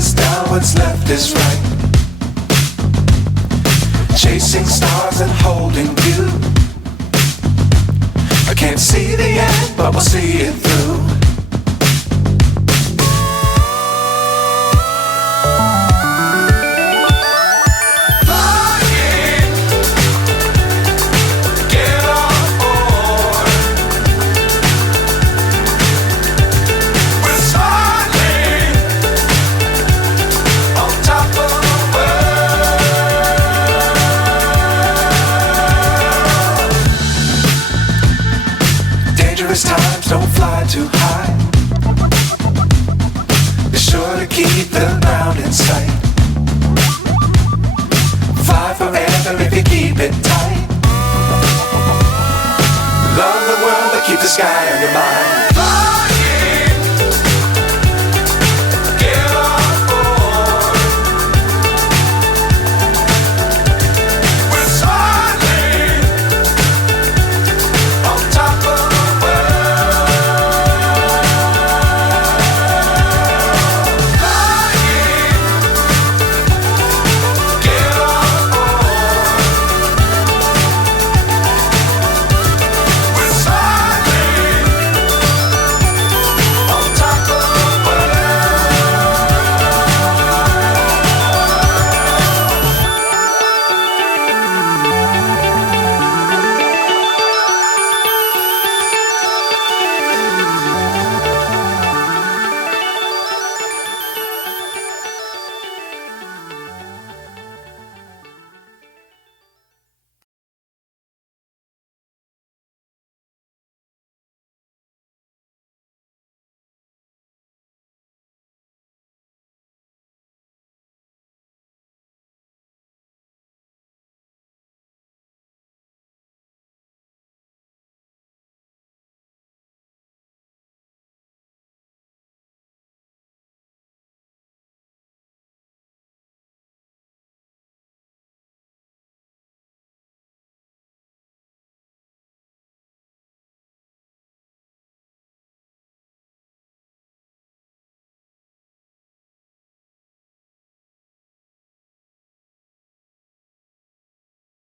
is down, what's left is right. Chasing stars and holding you. I can't see the end, but we'll see it through. Dangerous times, don't fly too high. Be sure to keep the ground in sight. Fly forever if you keep it tight. Love the world, but keep the sky on your mind.